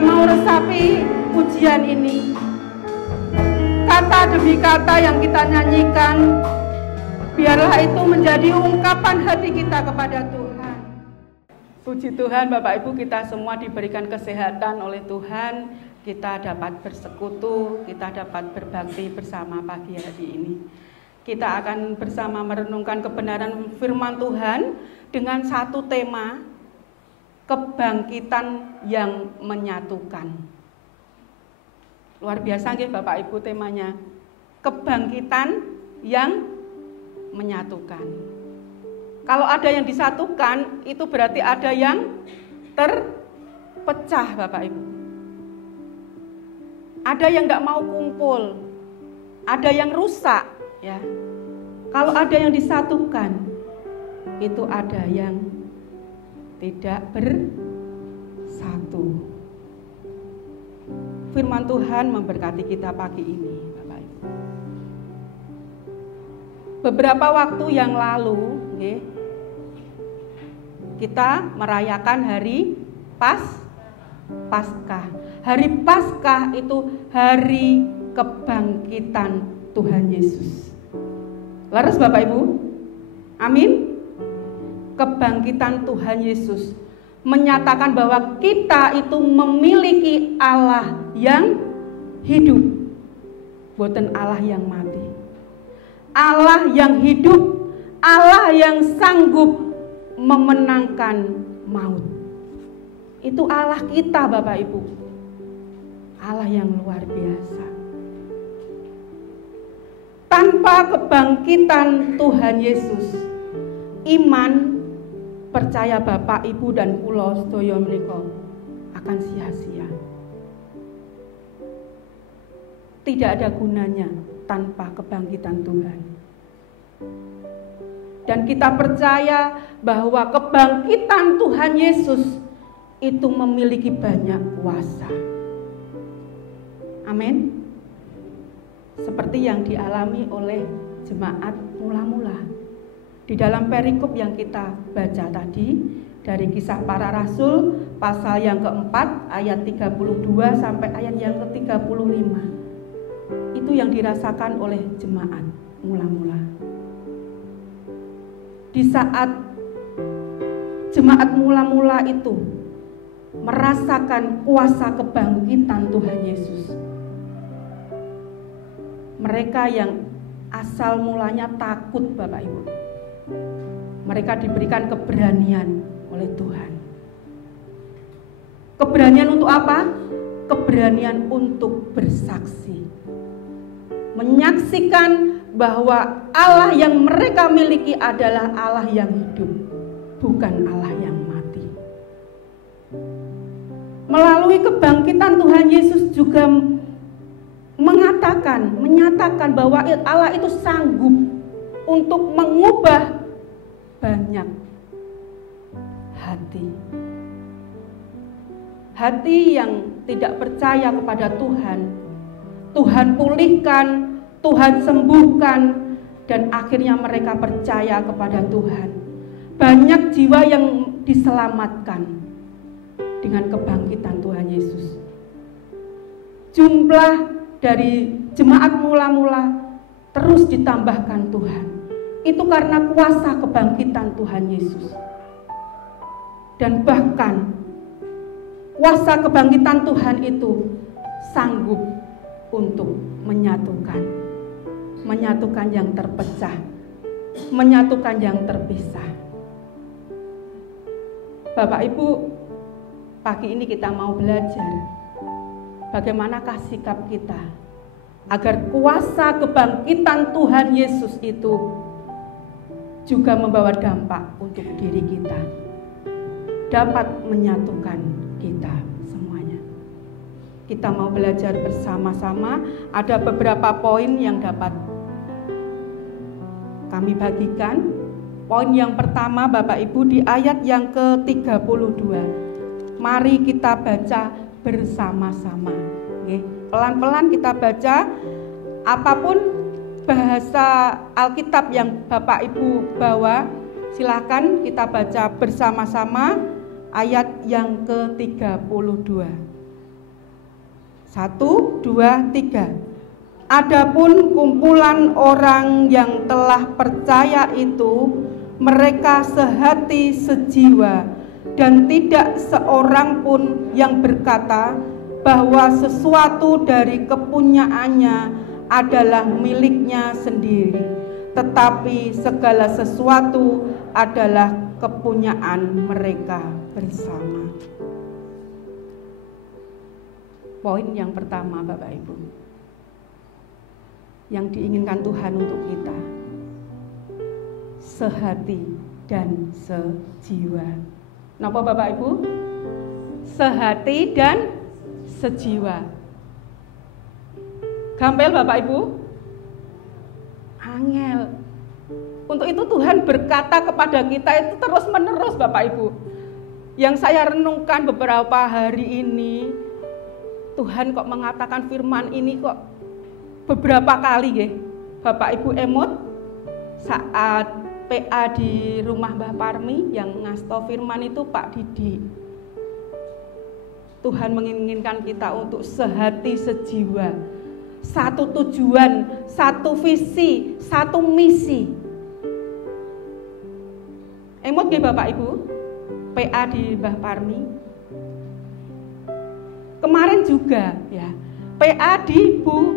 kita mau resapi pujian ini, kata demi kata yang kita nyanyikan, biarlah itu menjadi ungkapan hati kita kepada Tuhan. Puji Tuhan, Bapak Ibu, kita semua diberikan kesehatan oleh Tuhan. Kita dapat bersekutu, kita dapat berbakti bersama pagi hari ini. Kita akan bersama merenungkan kebenaran firman Tuhan dengan satu tema, kebangkitan yang menyatukan. Luar biasa nggih Bapak Ibu temanya, kebangkitan yang menyatukan. Kalau ada yang disatukan, itu berarti ada yang terpecah Bapak Ibu. Ada yang tidak mau kumpul, ada yang rusak ya. Kalau ada yang disatukan, itu ada yang tidak bersatu. Firman Tuhan memberkati kita pagi ini, Bapak Ibu. Beberapa waktu yang lalu, kita merayakan hari Paskah. Hari Paskah itu hari kebangkitan Tuhan Yesus. Laras Bapak Ibu? Amin. Kebangkitan Tuhan Yesus menyatakan bahwa kita itu memiliki Allah yang hidup, bukan Allah yang mati. Allah yang hidup, Allah yang sanggup memenangkan maut. Itu Allah kita Bapak Ibu. Allah yang luar biasa. Tanpa kebangkitan Tuhan Yesus, iman percaya Bapak, Ibu dan kula sedaya menika akan sia-sia. Tidak ada gunanya tanpa kebangkitan Tuhan. Dan kita percaya bahwa kebangkitan Tuhan Yesus itu memiliki banyak kuasa. Amin. Seperti yang dialami oleh jemaat mula-mula. Di dalam perikop yang kita baca tadi, dari Kisah Para Rasul pasal yang keempat ayat 32 sampai ayat yang ke-35. Itu yang dirasakan oleh jemaat mula-mula. Di saat jemaat mula-mula itu merasakan kuasa kebangkitan Tuhan Yesus, mereka yang asal mulanya takut Bapak Ibu, mereka diberikan keberanian oleh Tuhan. Keberanian untuk apa? Keberanian untuk bersaksi. Menyaksikan bahwa Allah yang mereka miliki adalah Allah yang hidup, bukan Allah yang mati. Melalui kebangkitan Tuhan Yesus juga menyatakan bahwa Allah itu sanggup untuk mengubah banyak hati. Hati yang tidak percaya kepada Tuhan, Tuhan pulihkan, Tuhan sembuhkan, dan akhirnya mereka percaya kepada Tuhan. Banyak jiwa yang diselamatkan dengan kebangkitan Tuhan Yesus. Jumlah dari jemaat mula-mula terus ditambahkan Tuhan. Itu karena kuasa kebangkitan Tuhan Yesus. Dan bahkan kuasa kebangkitan Tuhan itu sanggup untuk menyatukan yang terpecah, menyatukan yang terpisah. Bapak Ibu, pagi ini kita mau belajar bagaimanakah sikap kita agar kuasa kebangkitan Tuhan Yesus itu juga membawa dampak untuk diri kita, dapat menyatukan kita semuanya. Kita mau belajar bersama-sama. Ada beberapa poin yang dapat kami bagikan. Poin yang pertama Bapak Ibu di ayat yang ke-32. Mari kita baca bersama-sama. Pelan-pelan kita baca. Apapun bahasa Alkitab yang Bapak Ibu bawa, silakan kita baca bersama-sama ayat yang ke-32. 1, 2, 3. Adapun kumpulan orang yang telah percaya itu, mereka sehati sejiwa, dan tidak seorang pun yang berkata bahwa sesuatu dari kepunyaannya adalah miliknya sendiri, tetapi segala sesuatu adalah kepunyaan mereka bersama. Poin yang pertama, Bapak Ibu, yang diinginkan Tuhan untuk kita, sehati dan sejiwa. Napa Bapak Ibu? Sehati dan sejiwa. Gampil Bapak Ibu? Angel. Untuk itu Tuhan berkata kepada kita itu terus menerus Bapak Ibu. Yang saya renungkan beberapa hari ini, Tuhan kok mengatakan firman ini kok beberapa kali ya. Bapak Ibu emot saat PA di rumah Mbah Parmi yang ngasto firman itu Pak Didi. Tuhan menginginkan kita untuk sehati sejiwa, satu tujuan, satu visi, satu misi. Emot ya Bapak Ibu, PA di Mbah Parmi. Kemarin juga ya, PA di Bu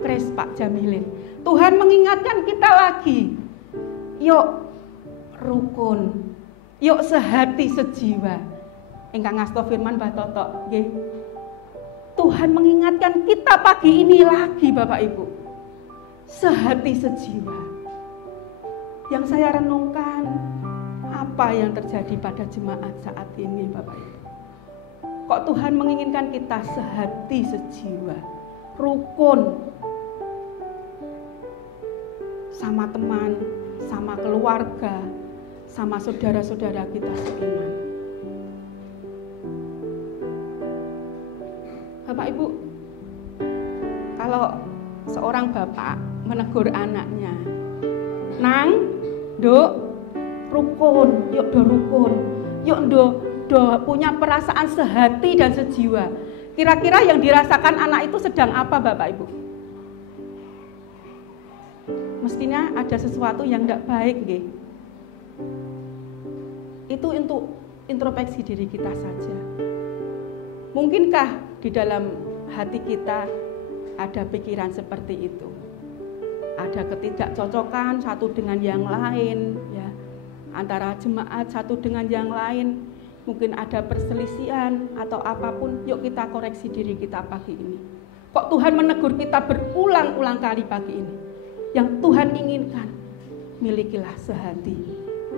Kris Pak Jamilin. Tuhan mengingatkan kita lagi, yuk rukun, yuk sehati sejiwa. Ingkang ngasto firman Mbah Toto nggih. Tuhan mengingatkan kita pagi ini lagi Bapak Ibu, sehati sejiwa. Yang saya renungkan, apa yang terjadi pada jemaat saat ini Bapak Ibu? Kok Tuhan menginginkan kita sehati sejiwa, rukun, sama teman, sama keluarga, sama saudara-saudara kita seiman. Bapak Ibu, kalau seorang bapak menegur anaknya, nang, dok, rukun, yuk do rukun, yuk do punya perasaan sehati dan sejiwa. Kira-kira yang dirasakan anak itu sedang apa Bapak Ibu? Mestinya ada sesuatu yang tidak baik nggih. Itu untuk introspeksi diri kita saja. Mungkinkah di dalam hati kita ada pikiran seperti itu? Ada ketidakcocokan satu dengan yang lain ya, antara jemaat satu dengan yang lain. Mungkin ada perselisihan atau apapun, yuk kita koreksi diri kita pagi ini. Kok Tuhan menegur kita berulang-ulang kali pagi ini? Yang Tuhan inginkan, milikilah sehati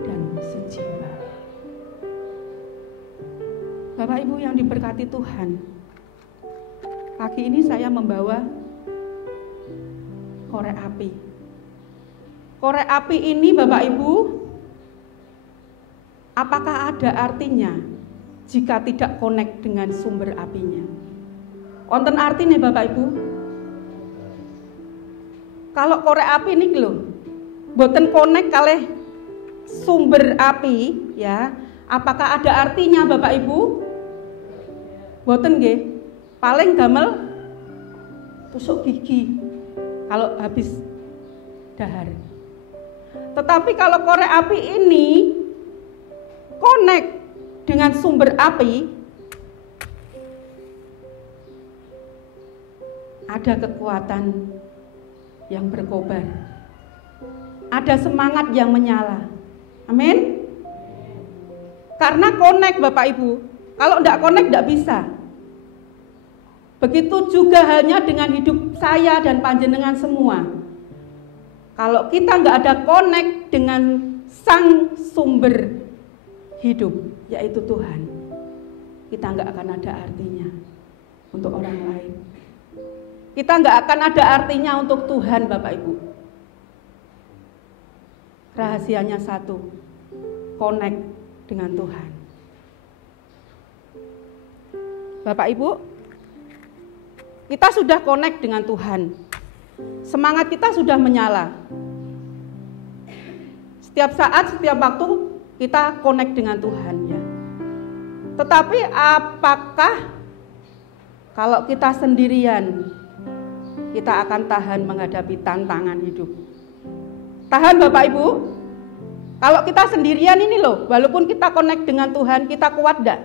dan sejiwa. Bapak Ibu yang diberkati Tuhan, pagi ini saya membawa korek api. Korek api ini Bapak Ibu, apakah ada artinya jika tidak connect dengan sumber apinya? Wonten artinya Bapak Ibu? Kalau korek api ini lho, boten connect kalih sumber api ya, apakah ada artinya Bapak Ibu? Boten nggih. Paling damel tusuk gigi kalau habis dahar. Tetapi kalau korek api ini connect dengan sumber api, ada kekuatan yang berkobar, ada semangat yang menyala. Amin. Karena connect Bapak Ibu. Kalau tidak connect tidak bisa. Begitu juga halnya dengan hidup saya dan panjenengan semua. Kalau kita nggak ada connect dengan sang sumber hidup, yaitu Tuhan, kita nggak akan ada artinya untuk orang lain. Kita nggak akan ada artinya untuk Tuhan Bapak Ibu. Rahasianya satu, connect dengan Tuhan. Bapak Ibu, kita sudah connect dengan Tuhan. Semangat kita sudah menyala. Setiap saat, setiap waktu kita connect dengan Tuhan ya. Tetapi apakah Kalau kita sendirian, kita akan tahan menghadapi tantangan hidup. Tahan Bapak Ibu? Kalau kita sendirian ini loh, walaupun kita connect dengan Tuhan, kita kuat enggak?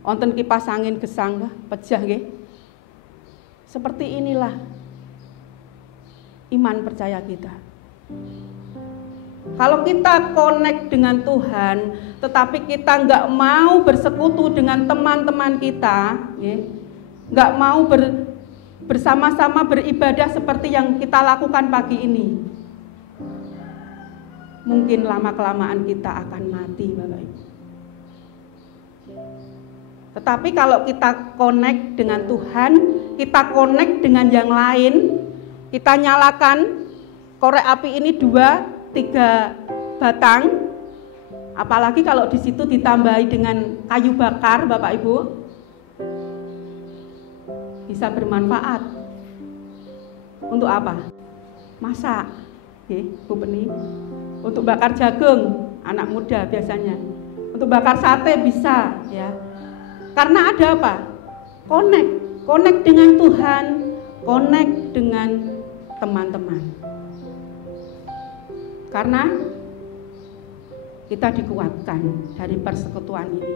Wonten kipas angin gesang, pejah nggih. Seperti inilah iman percaya kita. Kalau kita connect dengan Tuhan, tetapi kita nggak mau bersekutu dengan teman-teman kita, nggak mau bersama-sama beribadah seperti yang kita lakukan pagi ini, mungkin lama-kelamaan kita akan mati, Bapak Ibu. Tetapi kalau kita connect dengan Tuhan, kita connect dengan yang lain, kita nyalakan korek api ini 2-3 batang, apalagi kalau di situ ditambahi dengan kayu bakar, Bapak Ibu, bisa bermanfaat. Untuk apa? Masak, Bu Peni. Untuk bakar jagung, anak muda biasanya. Untuk bakar sate bisa, ya. Karena ada apa? Connect dengan Tuhan, connect dengan teman-teman. Karena kita dikuatkan dari persekutuan ini.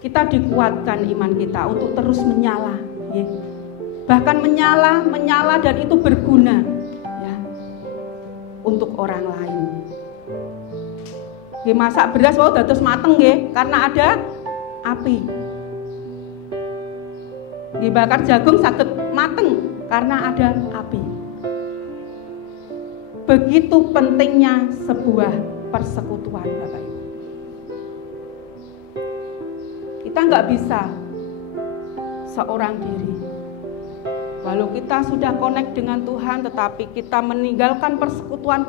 Kita dikuatkan iman kita untuk terus menyala, ya. Bahkan menyala dan itu berguna, ya, untuk orang lain. Masak beras dados mateng nggih, karena ada api. Dibakar jagung saged mateng karena ada api. Begitu pentingnya sebuah persekutuan, Bapak Ibu. Kita nggak bisa seorang diri. Walau kita sudah connect dengan Tuhan, tetapi kita meninggalkan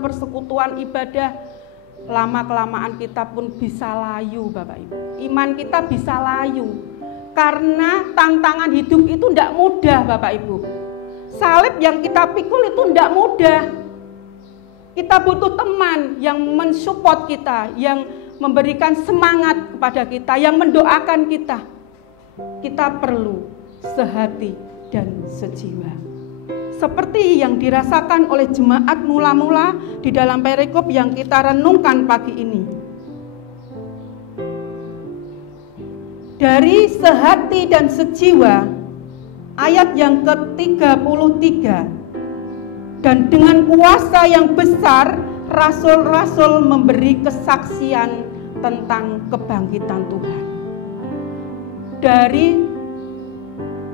persekutuan ibadah, lama-kelamaan kita pun bisa layu, Bapak Ibu. Iman kita bisa layu. Karena tantangan hidup itu tidak mudah, Bapak Ibu. Salib yang kita pikul itu tidak mudah. Kita butuh teman yang mensupport kita, yang memberikan semangat kepada kita, yang mendoakan kita. Kita perlu sehati dan sejiwa. Seperti yang dirasakan oleh jemaat mula-mula di dalam perikop yang kita renungkan pagi ini. Dari sehati dan sejiwa, ayat yang ke-33, dan dengan kuasa yang besar, rasul-rasul memberi kesaksian tentang kebangkitan Tuhan. Dari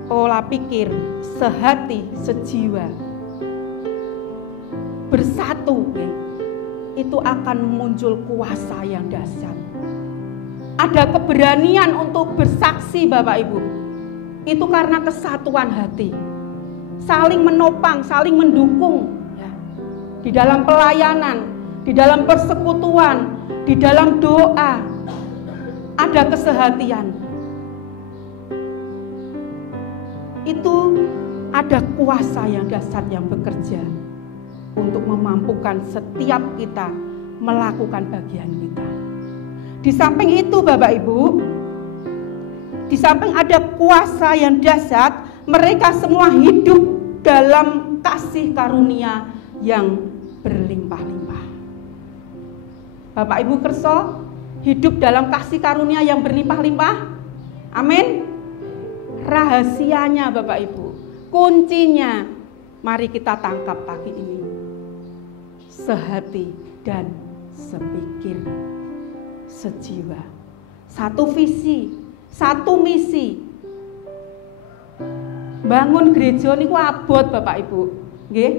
pola pikir sehati, sejiwa, bersatu, itu akan muncul kuasa yang dahsyat. Ada keberanian untuk bersaksi, Bapak Ibu. Itu karena kesatuan hati. Saling menopang, saling mendukung, ya. Di dalam pelayanan, di dalam persekutuan, di dalam doa. Ada kesehatian. Itu ada kuasa yang dahsyat yang bekerja untuk memampukan setiap kita melakukan bagian kita. Di samping itu, Bapak Ibu, di samping ada kuasa yang dahsyat, mereka semua hidup dalam kasih karunia yang berlimpah-limpah. Bapak Ibu kerso hidup dalam kasih karunia yang berlimpah-limpah? Amin. Rahasianya, Bapak Ibu, kuncinya, mari kita tangkap pagi ini. Sehati dan sepikir, sejiwa, satu visi, satu misi. Bangun gereja niku abot, Bapak Ibu, nggih.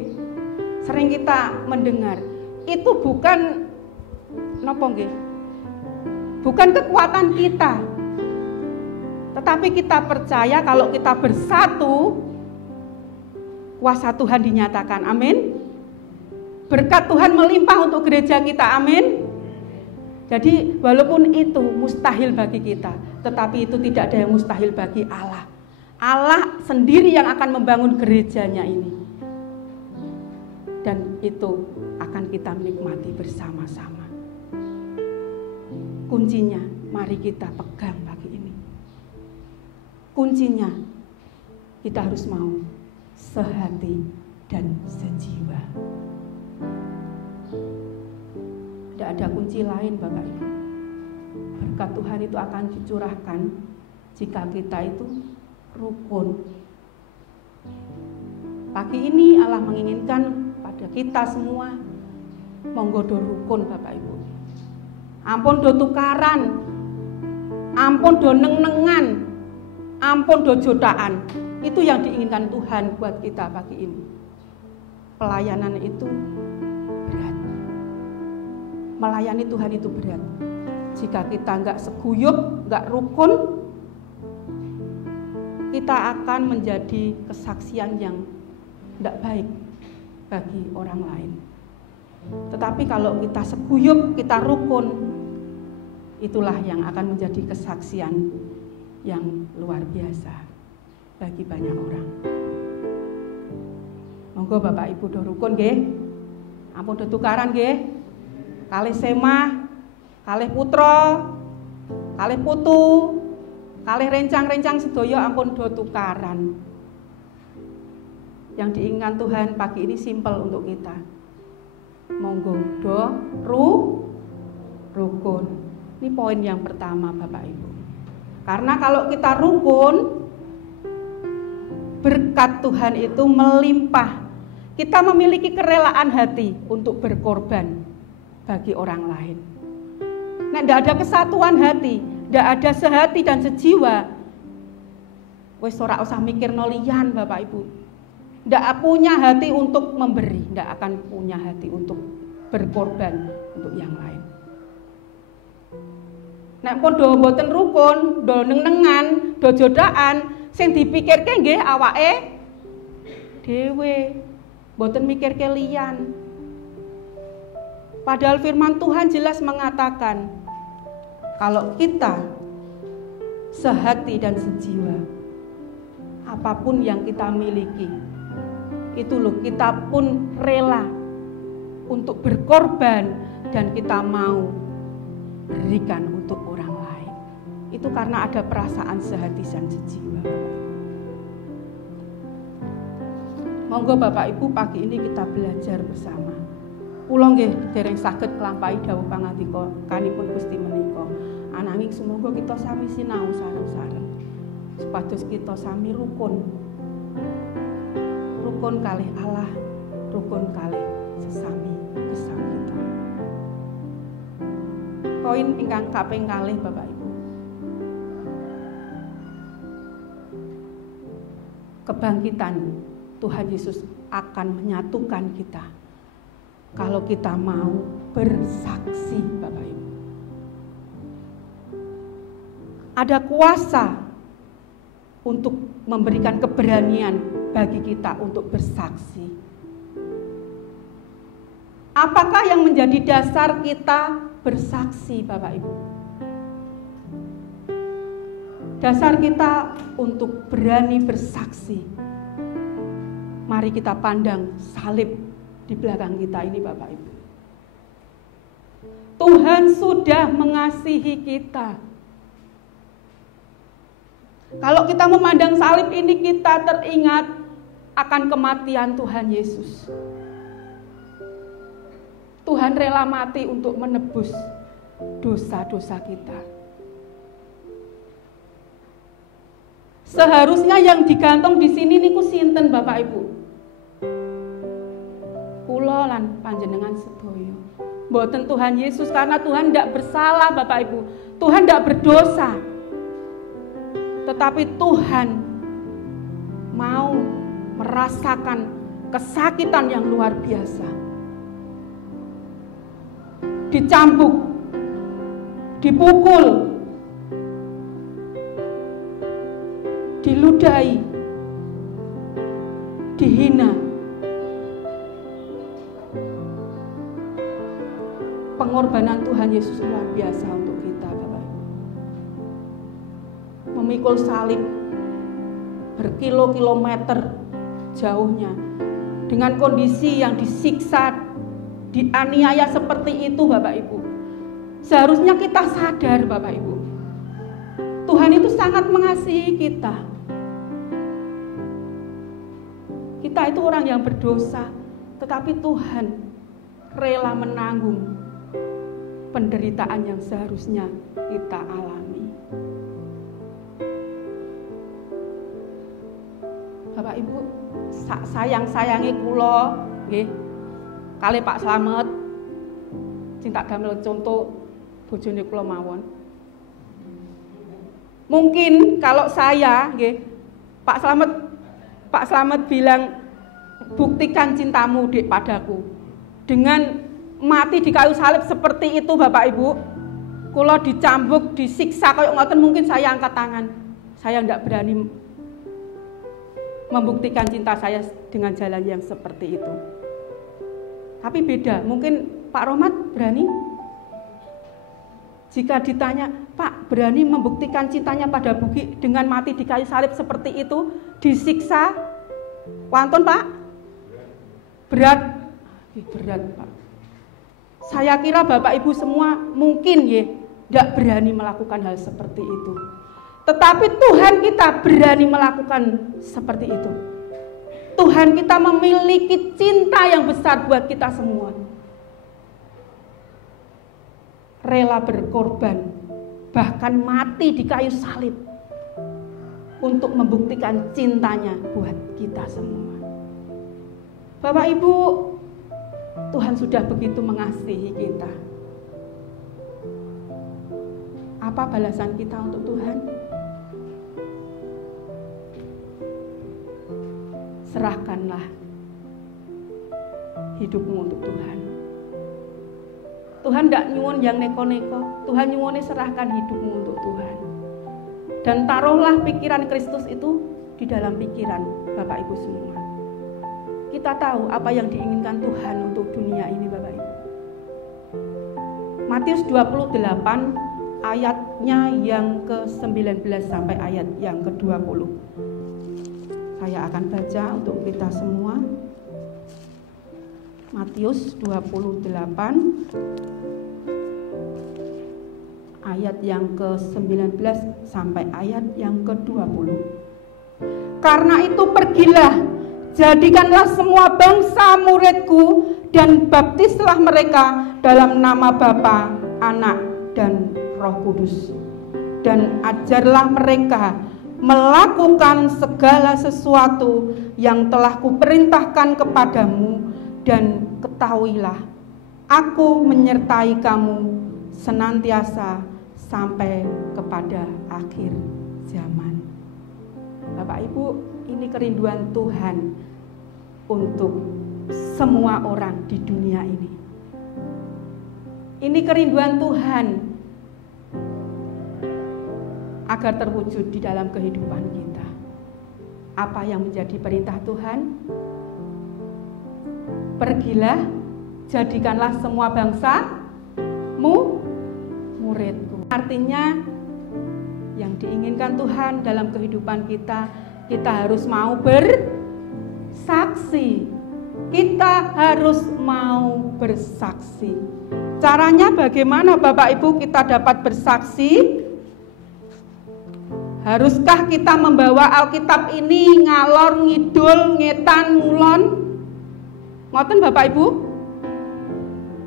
Sering kita mendengar, itu bukan napa nggih? Bukan kekuatan kita. Tetapi kita percaya kalau kita bersatu, kuasa Tuhan dinyatakan. Amin. Berkat Tuhan melimpah untuk gereja kita. Amin. Jadi walaupun itu mustahil bagi kita, tetapi itu tidak ada yang mustahil bagi Allah. Allah sendiri yang akan membangun gerejanya ini. Dan itu akan kita nikmati bersama-sama. Kuncinya mari kita pegang pagi ini. Kuncinya kita harus mau sehati dan sejiwa. Tidak ada kunci lain Bapak Ibu. Berkat Tuhan itu akan dicurahkan jika kita itu rukun. Pagi ini Allah menginginkan pada kita semua monggo do rukun Bapak Ibu. Ampun do tukaran, ampun do neng-nengan, ampun do jotaan. Itu yang diinginkan Tuhan buat kita pagi ini. Pelayanan itu berat. Melayani Tuhan itu berat. Jika kita nggak seguyup, nggak rukun, kita akan menjadi kesaksian yang tidak baik bagi orang lain. Tetapi kalau kita seguyup, kita rukun, itulah yang akan menjadi kesaksian yang luar biasa bagi banyak orang. Monggo Bapak Ibu do rukun nggih. Ampun do tukaran nggih. Kalih semah, kalih putra, kalih putu, kalih rencang-rencang sedaya ampun do tukaran. Yang diinginkan Tuhan pagi ini simpel untuk kita. Monggo do rukun. Ini poin yang pertama Bapak Ibu. Karena kalau kita rukun, berkat Tuhan itu melimpah. Kita memiliki kerelaan hati untuk berkorban bagi orang lain. Nah, tidak ada kesatuan hati, tidak ada sehati dan sejiwa. Wes ora usah mikir nolian Bapak Ibu. Tidak punya hati untuk memberi, tidak akan punya hati untuk berkorban untuk yang lain. Nek pun do mboten rukun, do neng-nengan, do jodaan, sing dipikirke nggih awake dhewe, mboten mikirke liyan. Padahal firman Tuhan jelas mengatakan kalau kita sehati dan sejiwa, apapun yang kita miliki, itu loh kita pun rela untuk berkorban dan kita mau berikan untuk orang lain. Itu karena ada perasaan sehati dan sejiwa. Monggo Bapak Ibu pagi ini kita belajar bersama. Kula nggih dereng saged nglampahi dawuh pangandika kanipun Gusti menika. Ananging semoga kita sami sinau sareng-sareng. Supados kita sami rukun. Rukun kalih Allah, rukun kalih sesami kita. Poin ingkang kaping kalih Bapak Ibu. Kebangkitan Tuhan Yesus akan menyatukan kita kalau kita mau bersaksi Bapak Ibu. Ada kuasa untuk memberikan keberanian bagi kita untuk bersaksi. Apakah yang menjadi dasar kita bersaksi Bapak Ibu? Dasar kita untuk berani bersaksi. Mari kita pandang salib di belakang kita ini Bapak Ibu. Tuhan sudah mengasihi kita. Kalau kita memandang salib ini, kita teringat akan kematian Tuhan Yesus. Tuhan rela mati untuk menebus dosa-dosa kita. Seharusnya yang digantung di sini niku sinten Bapak Ibu? Kula lan panjenengan sedaya. Mboten Tuhan Yesus, karena Tuhan tidak bersalah Bapak Ibu. Tuhan tidak berdosa. Tetapi Tuhan mau merasakan kesakitan yang luar biasa. Dicambuk, dipukul, diludahi, dihina. Pengorbanan Tuhan Yesus luar biasa untuk kita Bapak Ibu. Memikul salib berkilo-kilometer jauhnya, dengan kondisi yang disiksa, dianiaya seperti itu Bapak Ibu. Seharusnya kita sadar Bapak Ibu, Tuhan itu sangat mengasihi kita. Kita itu orang yang berdosa, tetapi Tuhan rela menanggung penderitaan yang seharusnya kita alami. Bapak Ibu, sayang-sayangi kula nggih kali Pak Slamet sing tak damel contoh bojone kula mawon. Mungkin kalau saya nggih Pak Slamet bilang buktikan cintamu Dik padaku dengan mati di kayu salib seperti itu Bapak Ibu, kula dicambuk, disiksa kayak ngoten, mungkin saya angkat tangan. Saya enggak berani membuktikan cinta saya dengan jalan yang seperti itu. Tapi beda, mungkin Pak Rohmat berani? Jika ditanya, Pak berani membuktikan cintanya pada Bugi dengan mati di kayu salib seperti itu, disiksa, wonten Pak? Berat Pak. Saya kira Bapak Ibu semua mungkin ya tidak berani melakukan hal seperti itu. Tetapi Tuhan kita berani melakukan seperti itu. Tuhan kita memiliki cinta yang besar buat kita semua. Rela berkorban, bahkan mati di kayu salib untuk membuktikan cintanya buat kita semua. Bapak Ibu, Tuhan sudah begitu mengasihi kita. Apa balasan kita untuk Tuhan? Serahkanlah hidupmu untuk Tuhan. Tuhan tidak nyuwun yang neko-neko. Tuhan nyuwunnya serahkan hidupmu untuk Tuhan. Dan taruhlah pikiran Kristus itu di dalam pikiran Bapak Ibu semua. Kita tahu apa yang diinginkan Tuhan untuk dunia ini Bapak Ibu. Matius 28 ayatnya yang ke-19 sampai ayat yang ke-20. Saya akan baca untuk kita semua. Matius 28 ayat yang ke-19 sampai ayat yang ke-20. Karena itu pergilah, jadikanlah semua bangsa muridku dan baptislah mereka dalam nama Bapa, Anak, dan Roh Kudus. Dan ajarlah mereka melakukan segala sesuatu yang telah kuperintahkan kepadamu, dan ketahuilah, aku menyertai kamu senantiasa sampai kepada akhir zaman. Bapak Ibu, ini kerinduan Tuhan untuk semua orang di dunia ini. Ini kerinduan Tuhan agar terwujud di dalam kehidupan kita. Apa yang menjadi perintah Tuhan? Pergilah, jadikanlah semua bangsa-Mu muridku. Artinya yang diinginkan Tuhan dalam kehidupan kita, kita harus mau bersaksi. Kita harus mau bersaksi. Caranya bagaimana Bapak Ibu kita dapat bersaksi? Haruskah kita membawa Alkitab ini ngalor ngidul, ngetan, ngulon? Ngoten Bapak Ibu?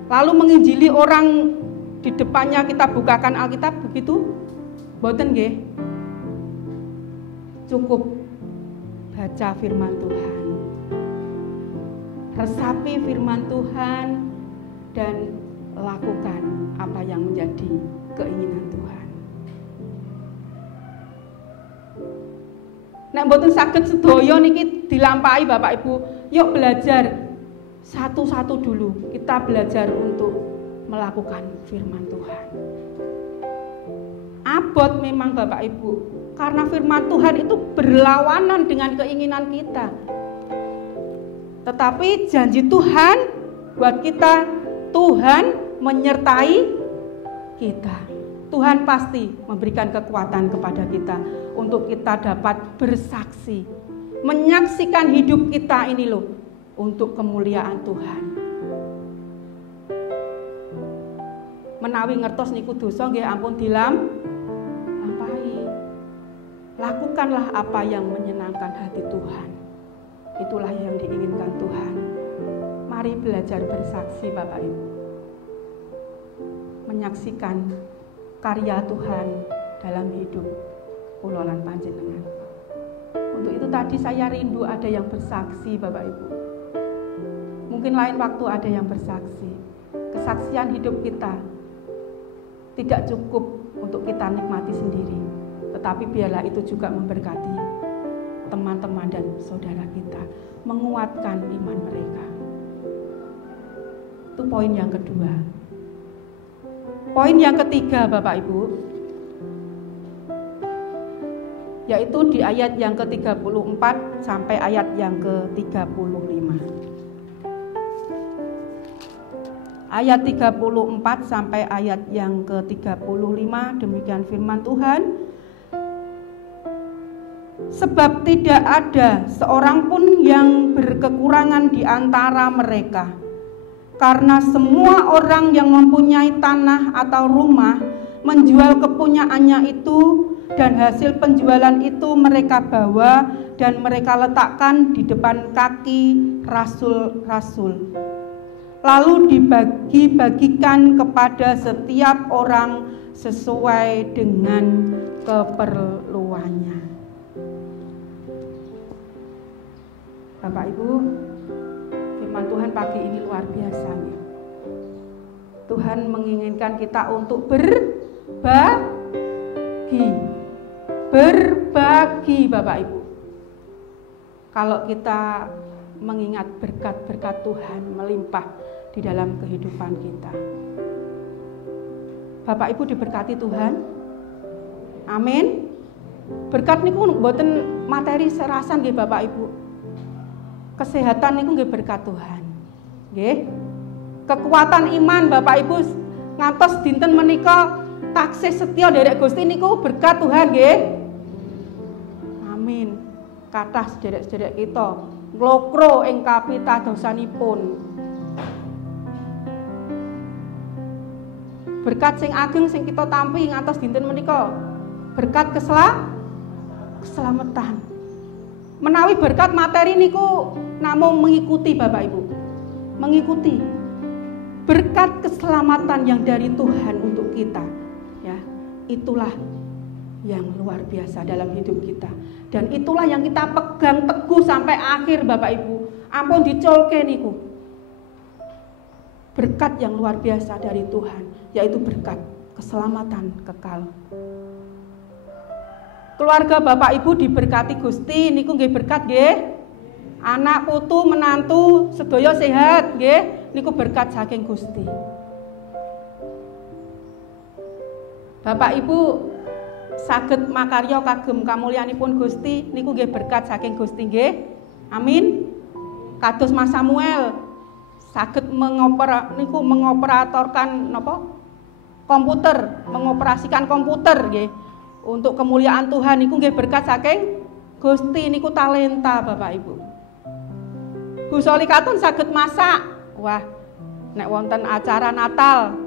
Lalu menginjili orang di depannya kita bukakan Alkitab begitu? Mboten nggih. Cukup baca firman Tuhan. Resapi firman Tuhan dan lakukan apa yang menjadi keinginan Tuhan. Nek mboten saged sedaya niki dilampahi Bapak Ibu, yuk belajar satu-satu dulu. Kita belajar untuk melakukan firman Tuhan. Abot memang Bapak Ibu, karena firman Tuhan itu berlawanan dengan keinginan kita. Tetapi janji Tuhan buat kita, Tuhan menyertai kita. Tuhan pasti memberikan kekuatan kepada kita untuk kita dapat bersaksi, menyaksikan hidup kita ini loh untuk kemuliaan Tuhan. Menawi ngertos niku dosa nggih ampun dilampahi. Lakukanlah apa yang menyenangkan hati Tuhan. itulah yang diinginkan Tuhan. Mari belajar bersaksi Bapak Ibu. Menyaksikan karya Tuhan dalam hidup kula lan panjenengan. Untuk itu tadi saya rindu ada yang bersaksi Bapak Ibu. Mungkin lain waktu ada yang bersaksi. Kesaksian hidup kita tidak cukup untuk kita nikmati sendiri, tetapi biarlah itu juga memberkati teman-teman dan saudara kita, menguatkan iman mereka. Itu poin yang kedua. Poin yang ketiga Bapak Ibu, yaitu di ayat yang ke-34 sampai ayat yang ke-35. Ayat 34 sampai ayat yang ke-35, demikian firman Tuhan. Sebab tidak ada seorang pun yang berkekurangan di antara mereka, karena semua orang yang mempunyai tanah atau rumah menjual kepunyaannya itu, dan hasil penjualan itu mereka bawa dan mereka letakkan di depan kaki rasul-rasul. Lalu dibagi-bagikan kepada setiap orang sesuai dengan keperluannya. Bapak Ibu, firman Tuhan pagi ini luar biasa. Tuhan menginginkan kita untuk berbagi Bapak Ibu. Kalau kita mengingat berkat-berkat Tuhan melimpah di dalam kehidupan kita. Bapak Ibu diberkati Tuhan. Amin. Berkat niku mboten materi serasan nggih Bapak Ibu. Kesehatan niku nggih berkat Tuhan. Nggih. Kekuatan iman Bapak Ibu ngantos dinten menika taksih setya derek Gusti niku berkat Tuhan nggih. Amin. Kathah sederek-sederek kita nglokro ing kapitadosanipun. Berkat sing ageng sing kita tampi ngantos dinten menika berkat keselamatan. Menawi berkat materi niku namung mengikuti Bapak Ibu. Mengikuti berkat keselamatan yang dari Tuhan untuk kita, ya. Itulah yang luar biasa dalam hidup kita. Dan itulah yang kita pegang teguh sampai akhir Bapak Ibu. Ampun dicolke niku. Berkat yang luar biasa dari Tuhan, yaitu berkat keselamatan kekal. Keluarga Bapak Ibu diberkati Gusti niku nggih berkat nggih. Anak putu menantu sedaya sehat nggih, niku berkat saking Gusti. Bapak Ibu saged makarya kagem kamulyanipun Gusti niku nggih berkat saking Gusti nggih. Amin. Kados Mas Samuel saged mengoperatorkan napa? Komputer, mengoperasikan komputer nggih. Untuk kemuliaan Tuhan niku nggih berkat saking Gusti, niku talenta Bapak Ibu. Bu Solikatun saged masak. Wah, nek wonten acara Natal,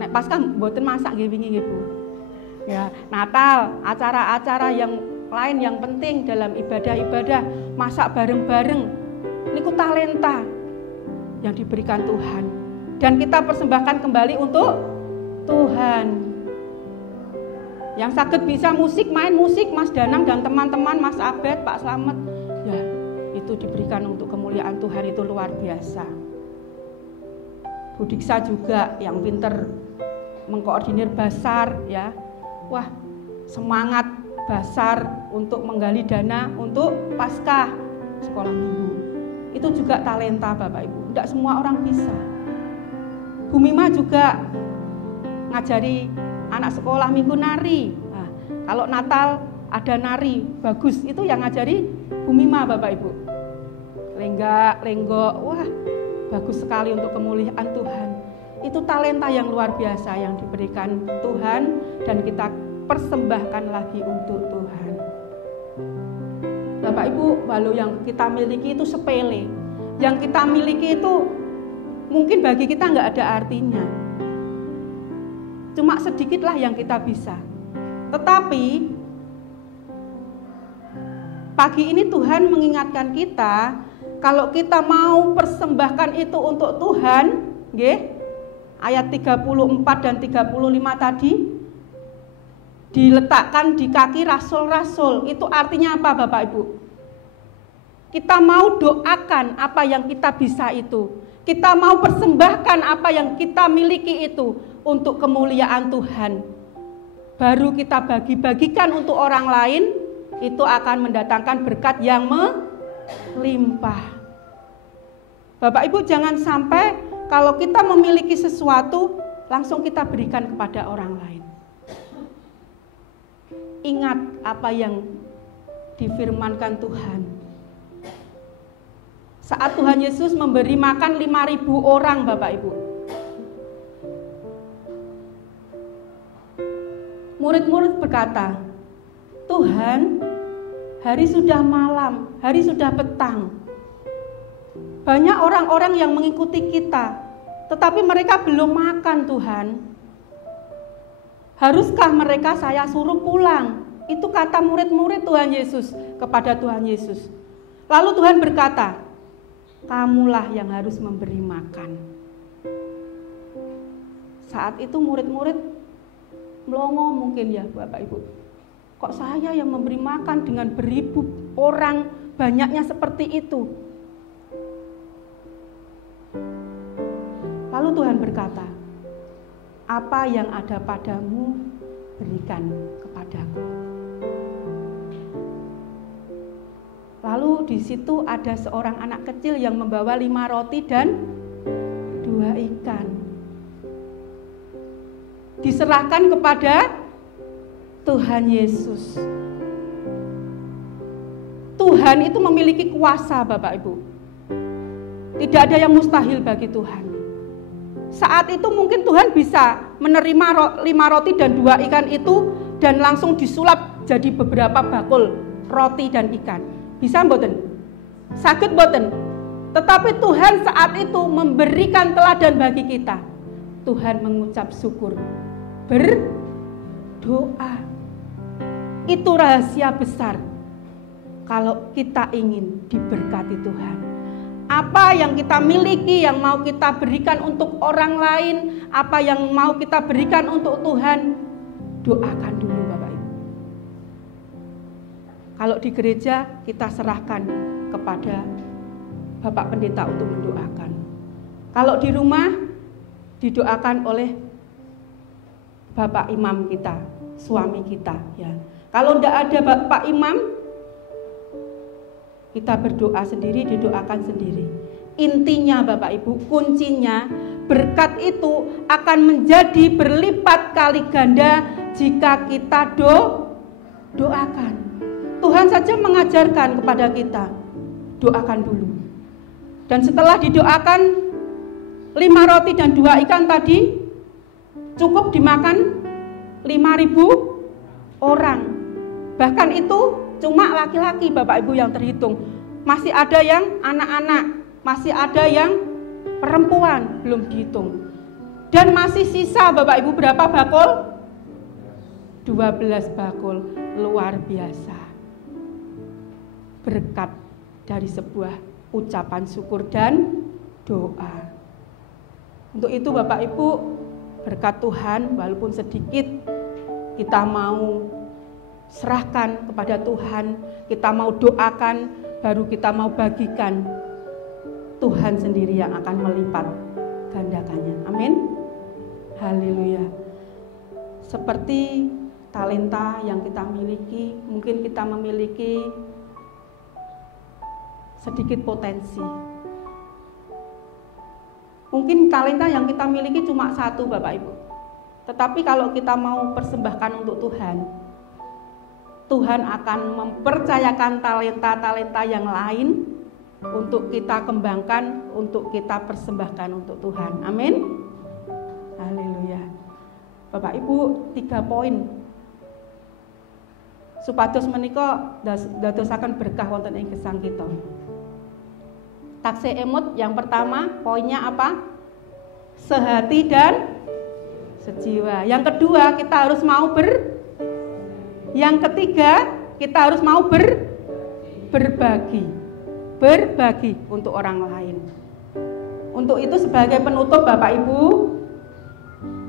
nek Paskah mboten masak nggih wingi nggih Bu. Ya, Natal, acara-acara yang lain yang penting dalam ibadah-ibadah, masak bareng-bareng. Niku talenta yang diberikan Tuhan. Dan kita persembahkan kembali untuk Tuhan. Yang sakit bisa musik, main musik, Mas Danang dan teman-teman, Mas Abed, Pak Slamet, ya itu diberikan untuk kemuliaan Tuhan, itu luar biasa. Bu Diksa juga yang pinter mengkoordinir basar, ya, wah semangat basar untuk menggali dana untuk Paskah sekolah minggu. Itu juga talenta Bapak Ibu, tidak semua orang bisa. Bu Mima juga ngajari anak sekolah minggu nari. Nah, kalau Natal ada nari, bagus. Itu yang ngajari Bu Mima Bapak Ibu. Lenggak, wah bagus sekali untuk kemuliaan Tuhan. Itu talenta yang luar biasa yang diberikan Tuhan dan kita persembahkan lagi untuk Tuhan. Bapak Ibu, walau yang kita miliki itu sepele, yang kita miliki itu mungkin bagi kita nggak ada artinya. Cuma sedikitlah yang kita bisa. Tetapi pagi ini Tuhan mengingatkan kita, kalau kita mau persembahkan itu untuk Tuhan, nggih, ayat 34 dan 35 tadi, diletakkan di kaki rasul-rasul. Itu artinya apa Bapak Ibu? Kita mau doakan apa yang kita bisa itu. Kita mau persembahkan apa yang kita miliki itu untuk kemuliaan Tuhan. Baru kita bagi-bagikan untuk orang lain, itu akan mendatangkan berkat yang melimpah. Bapak Ibu, jangan sampai kalau kita memiliki sesuatu langsung kita berikan kepada orang lain. Ingat apa yang difirmankan Tuhan. Saat Tuhan Yesus memberi makan 5.000 orang, Bapak Ibu, murid-murid berkata, Tuhan, hari sudah malam, hari sudah petang. Banyak orang-orang yang mengikuti kita, tetapi mereka belum makan, Tuhan. Haruskah mereka saya suruh pulang? Itu kata murid-murid Tuhan Yesus kepada Tuhan Yesus. Lalu Tuhan berkata, kamulah yang harus memberi makan. Saat itu murid-murid melongo mungkin ya Bapak Ibu. Kok saya yang memberi makan dengan beribu orang banyaknya seperti itu? Lalu Tuhan berkata, apa yang ada padamu berikan kepadaku. Lalu di situ ada seorang anak kecil yang membawa 5 roti dan 2 ikan. Diserahkan kepada Tuhan Yesus. Tuhan itu memiliki kuasa Bapak Ibu. Tidak ada yang mustahil bagi Tuhan. Saat itu mungkin Tuhan bisa menerima 5 roti dan 2 ikan itu dan langsung disulap jadi beberapa bakul roti dan ikan. Bisa mboten? Saged mboten? Tetapi Tuhan saat itu memberikan teladan bagi kita. Tuhan mengucap syukur, berdoa. Itu rahasia besar kalau kita ingin diberkati Tuhan. Apa yang kita miliki, yang mau kita berikan untuk orang lain, apa yang mau kita berikan untuk Tuhan, doakan dulu Bapak Ibu. Kalau di gereja kita serahkan kepada Bapak Pendeta untuk mendoakan. Kalau di rumah didoakan oleh Bapak Imam kita, suami kita ya. Kalau tidak ada Bapak Imam, kita berdoa sendiri, didoakan sendiri. Intinya Bapak Ibu, kuncinya berkat itu akan menjadi berlipat kali ganda jika kita doakan. Tuhan saja mengajarkan kepada kita, doakan dulu. Dan setelah didoakan, 5 roti dan 2 ikan tadi cukup dimakan 5.000 orang. Bahkan itu cuma laki-laki Bapak Ibu yang terhitung. Masih ada yang anak-anak, masih ada yang perempuan belum dihitung. Dan masih sisa Bapak Ibu berapa bakul? 12 bakul, luar biasa. Berkat dari sebuah ucapan syukur dan doa. Untuk itu Bapak Ibu, berkat Tuhan walaupun sedikit kita mau serahkan kepada Tuhan, kita mau doakan, baru kita mau bagikan, Tuhan sendiri yang akan melipat gandakannya. Amin. Haleluya. Seperti talenta yang kita miliki, mungkin kita memiliki sedikit potensi. Mungkin talenta yang kita miliki cuma 1 Bapak Ibu. Tetapi kalau kita mau persembahkan untuk Tuhan, Tuhan akan mempercayakan talenta-talenta yang lain untuk kita kembangkan, untuk kita persembahkan untuk Tuhan. Amin. Haleluya. Bapak Ibu, 3 poin supados menika dadosaken berkah wonten ing gesang kita. Taksih emut yang pertama, poinnya apa? Sehati dan sejiwa. Yang kedua, kita harus mau Yang ketiga, kita harus mau berbagi untuk orang lain. Untuk itu sebagai penutup Bapak Ibu,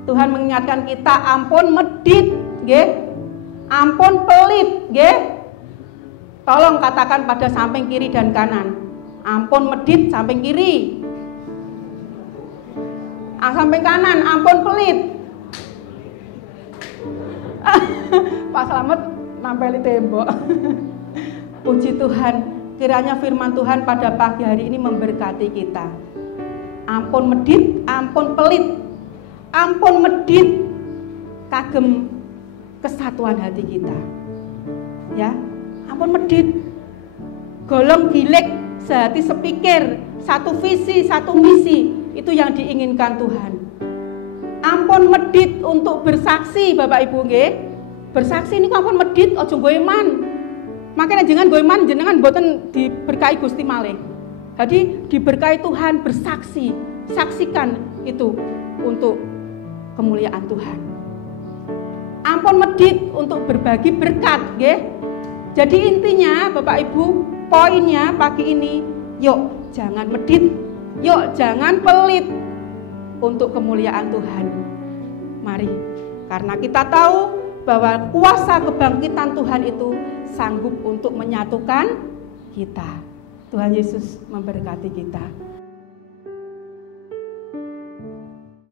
Tuhan mengingatkan kita ampun medit, nggih. Ampun pelit, nggih. Tolong katakan pada samping kiri dan kanan. Ampun medit samping kiri. Samping kanan, ampun pelit. Pak Slamet nampeli tembok. Puji Tuhan, kiranya firman Tuhan pada pagi hari ini memberkati kita. Ampun medit, ampun pelit, ampun medit, kagem kesatuan hati kita. Ya, ampun medit, golong gilik, sehati sepikir, satu visi, satu misi, itu yang diinginkan Tuhan. Ampun medit untuk bersaksi, Bapak Ibu nggih. Bersaksi ini ampun medit, ojo nggo iman. Makanya jangan nggo iman jenengan mboten diberkahi Gusti malih. Jadi diberkahi Tuhan, bersaksi, saksikan itu untuk kemuliaan Tuhan. Ampun medit untuk berbagi berkat, nggih. Jadi intinya Bapak Ibu, poinnya pagi ini, yuk jangan medit, yuk jangan pelit untuk kemuliaan Tuhan. Mari, karena kita tahu bahwa kuasa kebangkitan Tuhan itu sanggup untuk menyatukan kita. Tuhan Yesus memberkati kita.